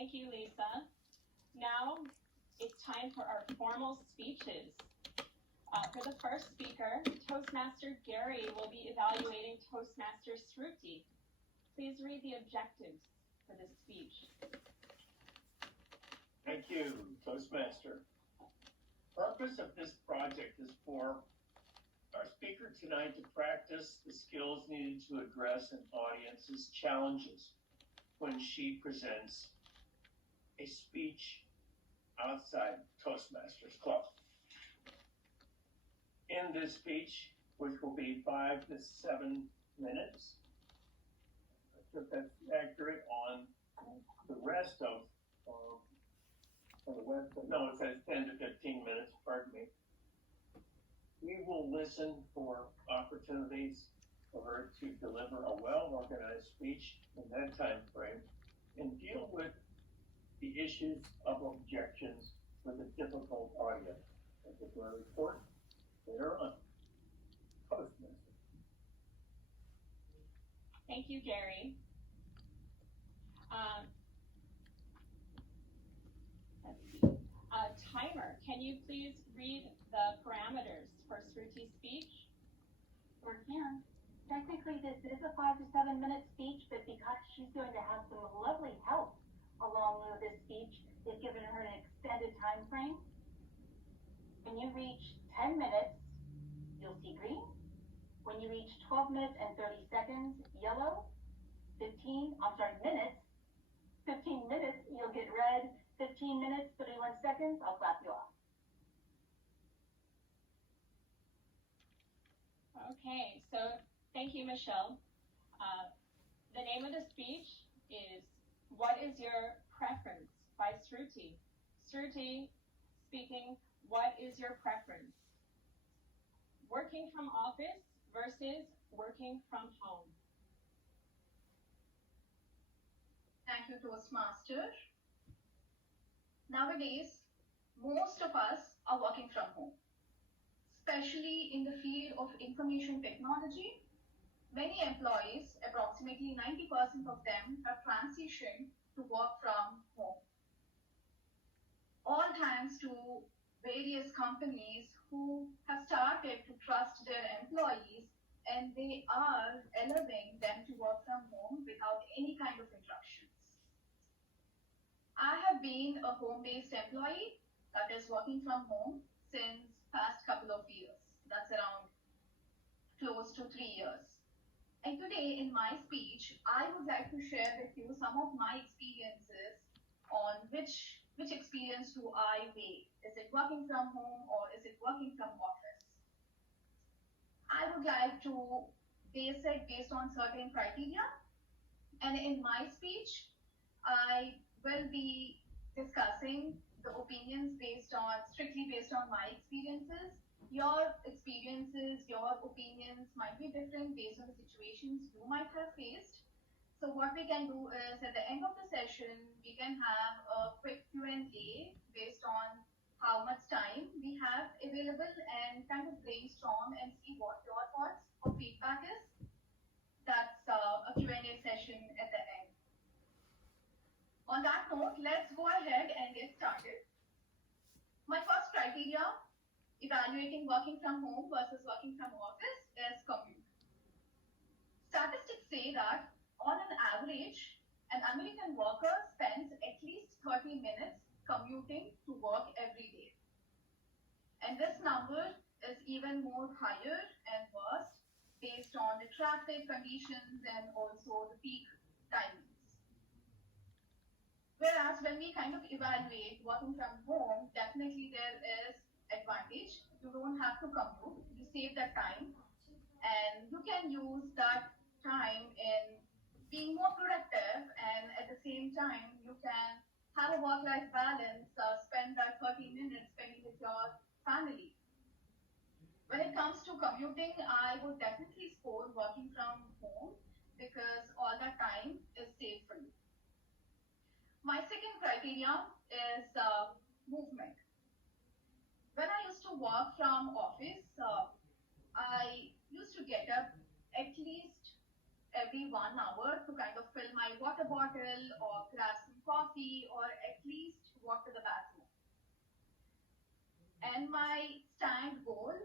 Thank you, Lisa. Now it's time for our formal speeches. For the first speaker, Toastmaster Gary will be evaluating Toastmaster Shruti. Please read the objectives for this speech. Thank you, Toastmaster. Purpose of this project is for our speaker tonight to practice the skills needed to address an audience's challenges when she presents a speech outside Toastmasters Club. In this speech, which will be 5 to 7 minutes, if that's accurate on the rest of the website. No, it says 10 to 15 minutes, pardon me. We will listen for opportunities for her to deliver a well-organized speech in that time frame and deal with the issues of objections with a difficult audience. That's a very important later on. Toastmaster. Thank you, Gary. Let's see. Timer, can you please read the parameters for Shruti's speech? Sure can. Technically, this is a 5 to 7 minute speech, but because she's going to have some lovely help along with this speech, they've given her an extended time frame. When you reach 10 minutes, you'll see green. When you reach 12 minutes and 30 seconds, yellow. 15 minutes, you'll get red. 15 minutes, 31 seconds, I'll clap you off. Okay, so thank you, Michelle. The name of the speech is What is Your Preference by Shruti. Shruti speaking, what is your preference? Working from office versus working from home. Thank you, Toastmaster. Nowadays, most of us are working from home, especially in the field of information technology. Many employees, approximately 90% of them, have transitioned to work from home. All thanks to various companies who have started to trust their employees, and they are allowing them to work from home without any kind of interruptions. I have been a home-based employee, that is working from home, since past couple of years. That's around close to 3 years. And today in my speech, I would like to share with you some of my experiences on which experience do I weigh. Is it working from home or is it working from office? I would like to base it based on certain criteria. And in my speech, I will be discussing the opinions strictly based on my experiences. Your experiences, your opinions might be different based on the situations you might have faced. So what we can do is at the end of the session, we can have a quick Q&A based on how much time we have available and kind of brainstorm and see what your thoughts or feedback is. That's a Q&A session at the end. On that note, let's go ahead and get started. My first criteria, evaluating working from home versus working from office, is commute. Statistics say that on an average, an American worker spends at least 30 minutes commuting to work every day. And this number is even more higher and worse based on the traffic conditions and also the peak timings. Whereas when we kind of evaluate working from home, definitely there is advantage. You don't have to commute, you save that time, and you can use that time in being more productive, and at the same time you can have a work-life balance, spend that 30 minutes spending with your family. When it comes to commuting, I would definitely score working from home because all that time is saved for you. My second criteria is movement. When I used to work from office, I used to get up at least every 1 hour to kind of fill my water bottle or grab some coffee or at least walk to the bathroom. And my stand goal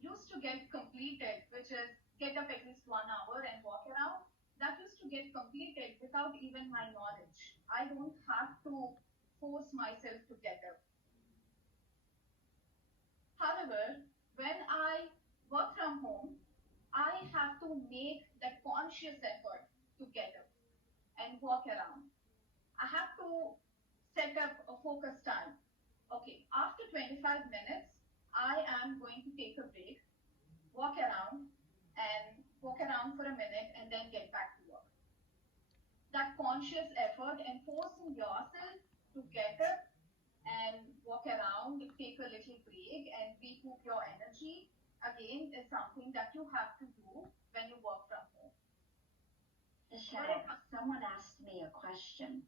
used to get completed, which is get up at least 1 hour and walk around. That used to get completed without even my knowledge. I don't have to force myself to get up. However, when I work from home, I have to make that conscious effort to get up and walk around. I have to set up a focus time. Okay, after 25 minutes, I am going to take a break, walk around for a minute, and then get back to work. That conscious effort and forcing yourself to get up and walk around, take a little break, and recoup your energy again is something that you have to do when you work from home. Michelle, someone asked me a question.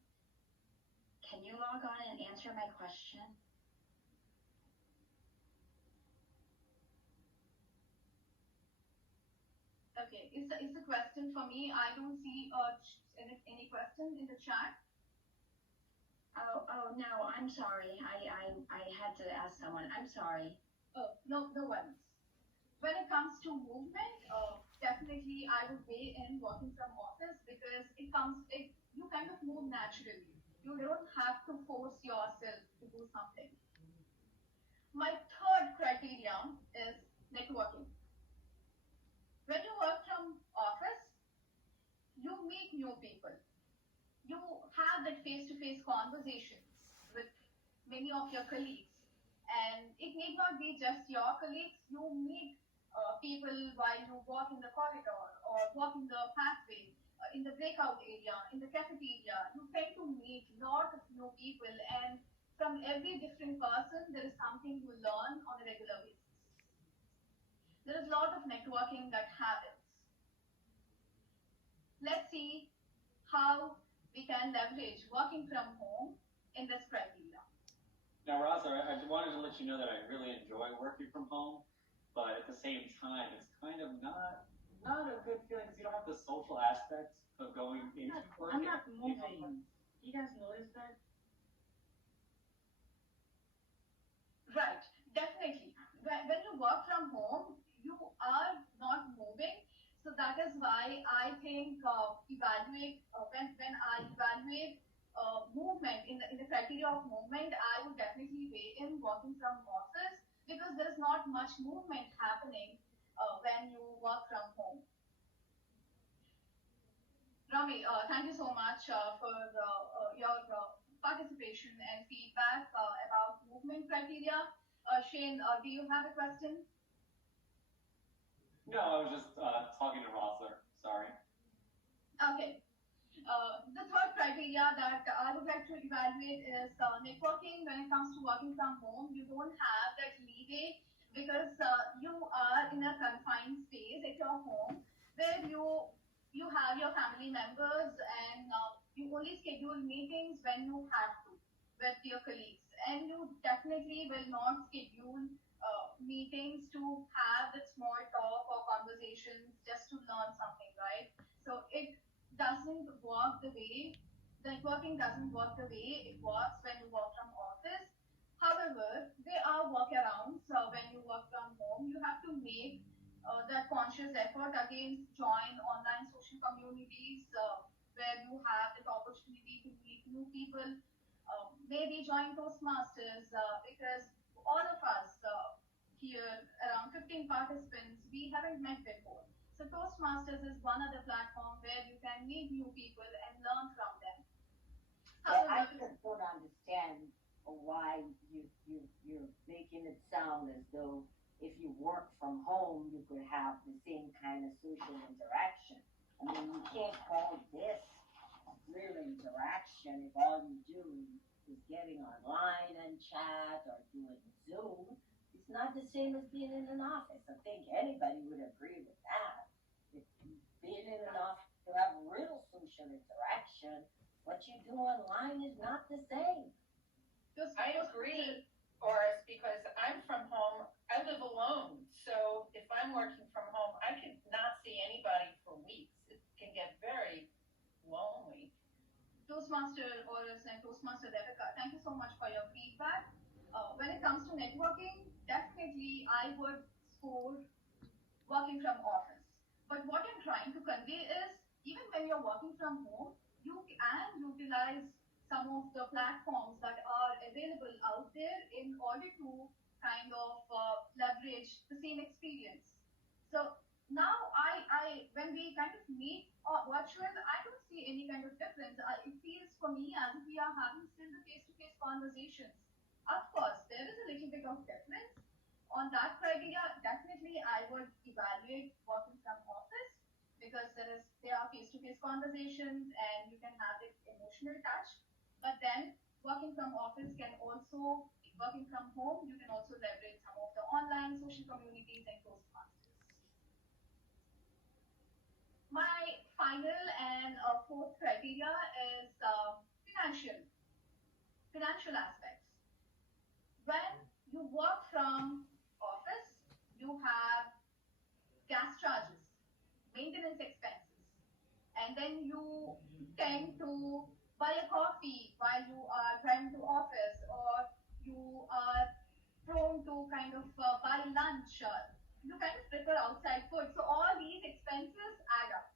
Can you log on and answer my question? Okay, is the question for me? I don't see any question in the chat. Oh no, I'm sorry. I had to ask someone. I'm sorry. Oh, no worries. When it comes to movement, definitely I would weigh in working from office because you kind of move naturally. You don't have to force yourself to do something. My third criteria is networking. When you work from office, you meet new people. You have that face-to-face conversations with many of your colleagues. And it need not be just your colleagues. You meet people while you walk in the corridor or walk in the pathway, in the breakout area, in the cafeteria. You tend to meet a lot of new people, and from every different person, there is something you learn on a regular basis. There is a lot of networking that happens. Let's see how we can leverage working from home in this criteria. Now, Raza, I wanted to let you know that I really enjoy working from home, but at the same time, it's kind of not a good feeling because you don't have the social aspects of going into work. I'm not moving. Do you guys notice that? Right, definitely. When you work from home, you are not moving. So that is why I think when I evaluate movement in the criteria of movement, I would definitely weigh in working from office because there is not much movement happening when you work from home. Rami, thank you so much for your participation and feedback about movement criteria. Shane, do you have a question? No, I was just talking to Rosler. Sorry. Okay. The third criteria that I would like to evaluate is networking. When it comes to working from home, you don't have that leeway because you are in a confined space at your home where you have your family members and you only schedule meetings when you have to with your colleagues, and you definitely will not schedule meetings to have that small talk or conversations just to learn something, right? So it doesn't work the way, networking doesn't work the way it works when you work from office. However, there are workarounds when you work from home. You have to make that conscious effort again, join online social communities where you have the opportunity to meet new people. Maybe join Toastmasters because all of us here, around 15 participants, we haven't met before. So Toastmasters is one other platform where you can meet new people and learn from them. Well, I just don't understand why you're making it sound as though if you work from home, you could have the same kind of social interaction. I mean, you can't call this real interaction if all you do is getting online and chat or doing Zoom. It's not the same as being in an office. I think anybody would agree with that. If being in an office, you have real social interaction. What you do online is not the same. I agree, Boris, because I'm from home. I live alone. So if I'm working from home, I could not see anybody for weeks. It can get Toastmaster Oris and Toastmaster Rebecca, thank you so much for your feedback. When it comes to networking, definitely I would score working from office. But what I'm trying to convey is, even when you're working from home, you can utilize some of the platforms that are available out there in order to kind of leverage the same experience. So now when we kind of meet virtual, I don't see any kind of difference. It feels for me as if we are having still the face-to-face conversations. Of course, there is a little bit of difference. On that criteria, definitely I would evaluate working from office because there are face-to-face conversations and you can have this emotional touch. But then working from office can also, working from home, you can also leverage some of the online social communities and Toastmasters. My final and fourth criteria is financial aspects. When you work from office, you have gas charges, maintenance expenses, and then you tend to buy a coffee while you are driving to office, or you are prone to kind of buy lunch. You kind of prefer outside food. So all these expenses add up.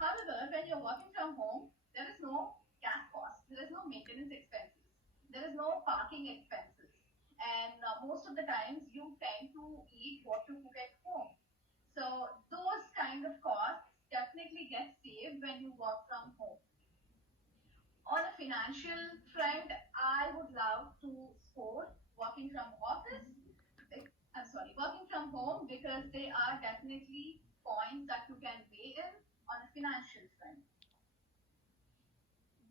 However, when you're working from home, there is no gas cost, there is no maintenance expenses, there is no parking expenses, and most of the times you tend to eat what you cook at home. So those kind of costs definitely get saved when you work from home. On a financial front, I would love to score working from office. Working from home, because they are definitely points that you can weigh in on a financial front.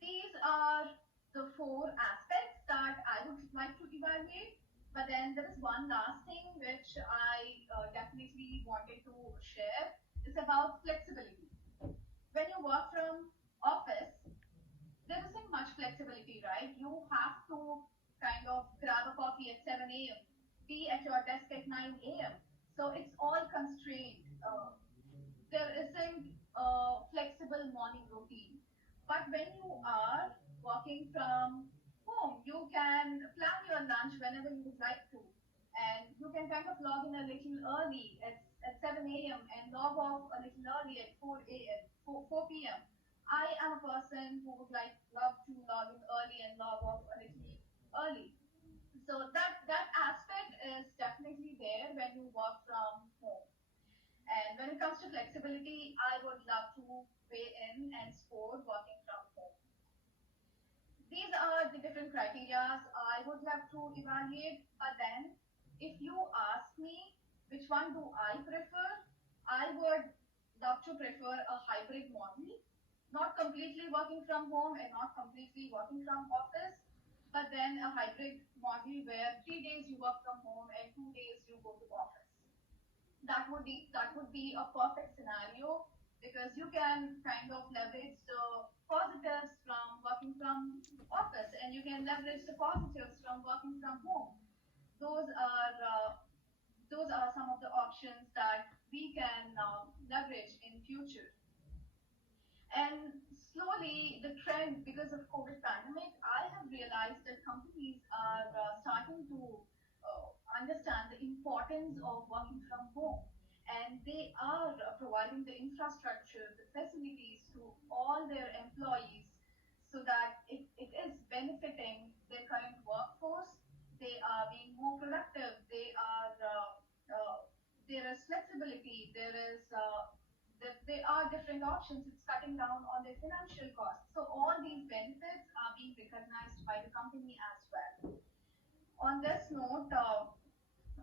These are the four aspects that I would like to evaluate. But then there is one last thing which I definitely wanted to share. It's about flexibility. When you work from office, there isn't much flexibility, right? You have to kind of grab a coffee at 7 a.m., be at your desk at 9 a.m. So it's all constrained. There isn't a flexible morning routine. But when you are working from home, you can plan your lunch whenever you would like to. And you can kind of log in a little early at 7 a.m. and log off a little early at 4 a.m., 4 p.m. I am a person who would love to log in early and log off a little early. So that aspect is definitely there when you work from home. And when it comes to flexibility, I would love to weigh in and score working from home. These are the different criteria I would love to evaluate. But then, if you ask me which one do I prefer, I would love to prefer a hybrid model, not completely working from home and not completely working from office, but then a hybrid model where 3 days you work from home and 2 days you go to office. That would be a perfect scenario, because you can kind of leverage the positives from working from office and you can leverage the positives from working from home. Those are some of the options that we can leverage in future. And slowly, the trend, because of COVID pandemic, I have realized that companies are starting to understand the importance of working from home, and they are providing the infrastructure, the facilities to all their employees, so that it is benefiting their current workforce. They are being more productive. There is flexibility. There are different options. It's cutting down on their financial costs. So all these benefits are being recognized by the company as well. On this note,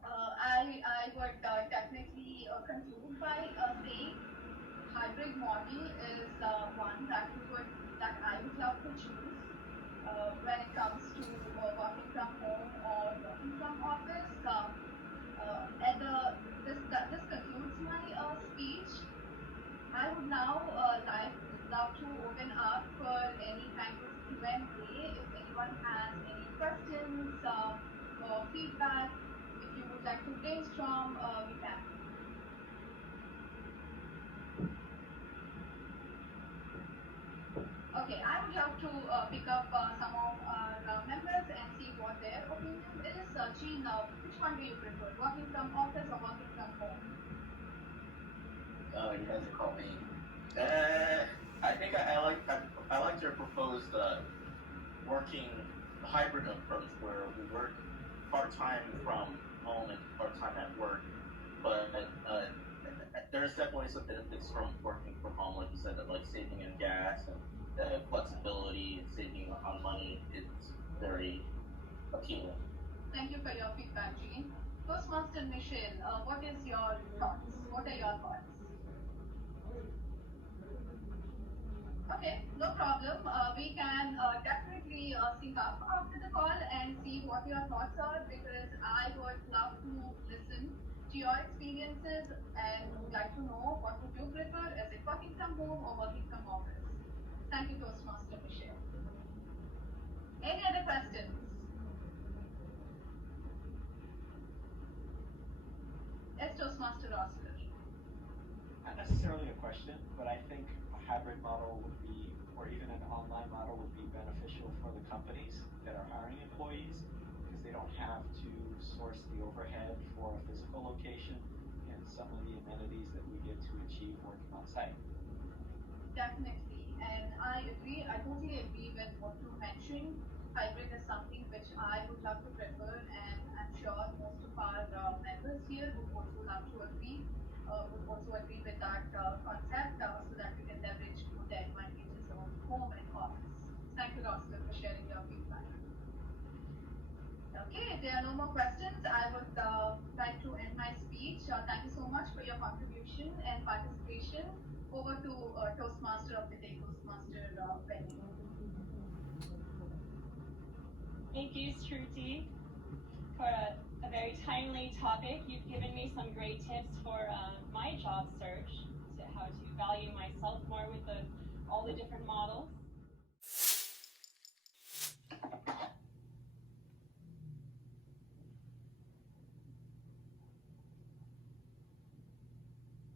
I would definitely conclude by saying hybrid model is one that I would love to choose when it comes to working from home or working from office. This concludes my speech. I would now love to open up for any kind of Q&A. If anyone has any questions or feedback, if you would like to brainstorm, we can. Okay, I would love to pick up some of our members and see what their opinion is. Jean, which one do you prefer, working from office or working from home? Oh, you guys are calling me. I think I like your proposed working hybrid approach where we work part-time from home and part-time at work. But there's definitely some benefits from working from home, like you said, that like saving in gas and flexibility and saving on money. It's very appealing. Thank you for your feedback, Jean. Toastmaster Michelle, what is your thoughts? What are your thoughts? Okay, no problem. We can definitely sync up after the call and see what your thoughts are, because I would love to listen to your experiences and would like to know what would you prefer, is it working from home or working from office? Thank you, Toastmaster Michelle. Any other questions? Yes, Toastmaster Oscar. Not necessarily a question, but I think a hybrid model would be, or even an online model would be beneficial for the companies that are hiring employees, because they don't have to source the overhead for a physical location and some of the amenities that we get to achieve working on site. Definitely, and I agree. I totally agree with what you mentioned. Hybrid is something which I would love to prefer, and I'm sure most of our members here would also love to agree. Would also agree with that concept, so that we can leverage both the advantages of home and office. Thank you, Oscar, for sharing your feedback. Okay, if there are no more questions, I would like to end my speech. Thank you so much for your contribution and participation. Over to Toastmaster of the day, Toastmaster Wendy. Thank you, Shruti, for a very timely topic. You've given me some great tips for my job search, to how to value myself more with all the different models.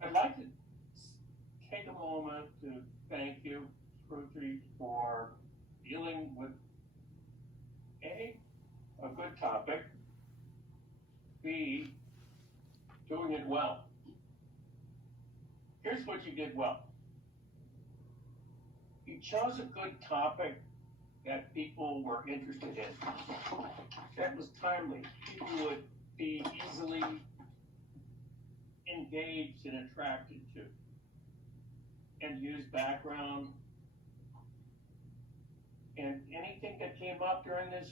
I'd like to take a moment to thank you, Shruti, for dealing with A, a good topic, B, doing it well. Here's what you did well. You chose a good topic that people were interested in. That was timely. People would be easily engaged and attracted to. And use background. And anything that came up during this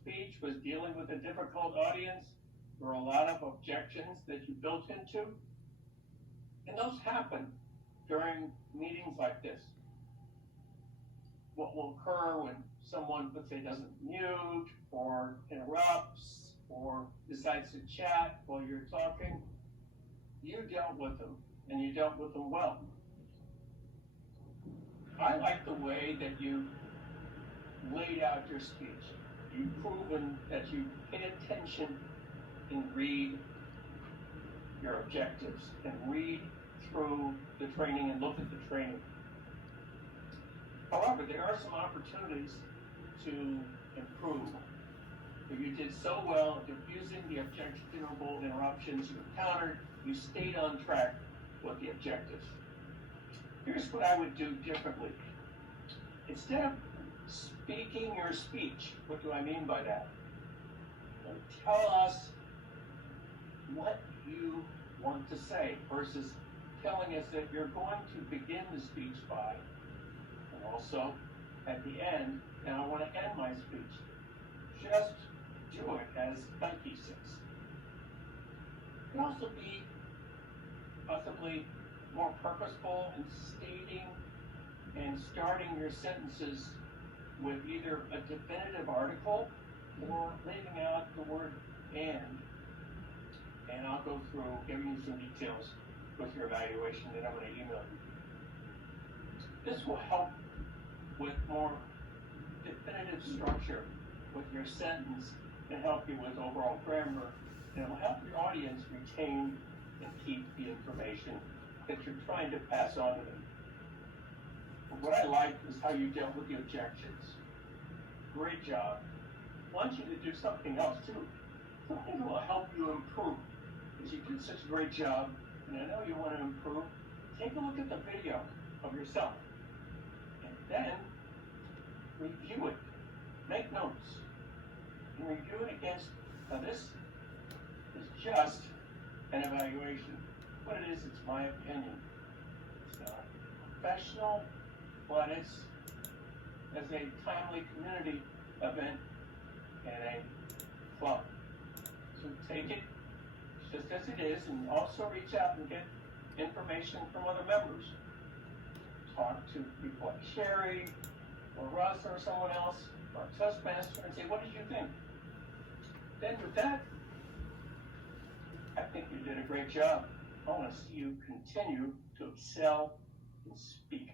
speech was dealing with a difficult audience. There were a lot of objections that you built into. And those happen during meetings like this. What will occur when someone, let's say, doesn't mute or interrupts or decides to chat while you're talking, you dealt with them, and you dealt with them well. I like the way that you laid out your speech. You've proven that you pay attention and read your objectives and read through the training and look at the training. However, there are some opportunities to improve. If you did so well at diffusing the objectionable interruptions you encountered, you stayed on track with the objectives. Here's what I would do differently. Instead of speaking your speech, what do I mean by that? Well, tell us what you want to say versus telling us that you're going to begin the speech by, and also at the end, and I want to end my speech. Just do it as Nike says. It can also be possibly more purposeful in stating and starting your sentences with either a definitive article or leaving out the word and I'll go through giving you some details with your evaluation that I'm going to email you. This will help with more definitive structure with your sentence and help you with overall grammar, and it will help your audience retain and keep the information that you're trying to pass on to them. what I liked is how you dealt with the objections. Great job. I want you to do something else too. Something that will help you improve. Because you did such a great job, and I know you want to improve. Take a look at the video of yourself. And then review it. Make notes. And review it against, now this is just an evaluation. What it is, it's my opinion. It's not professional, but it's as a timely community event in a club. So take it just as it is, and also reach out and get information from other members. Talk to people like Sherry, or Russ, or someone else, or Toastmaster, and say, what did you think? Then with that, I think you did a great job. I want to see you continue to excel in speech.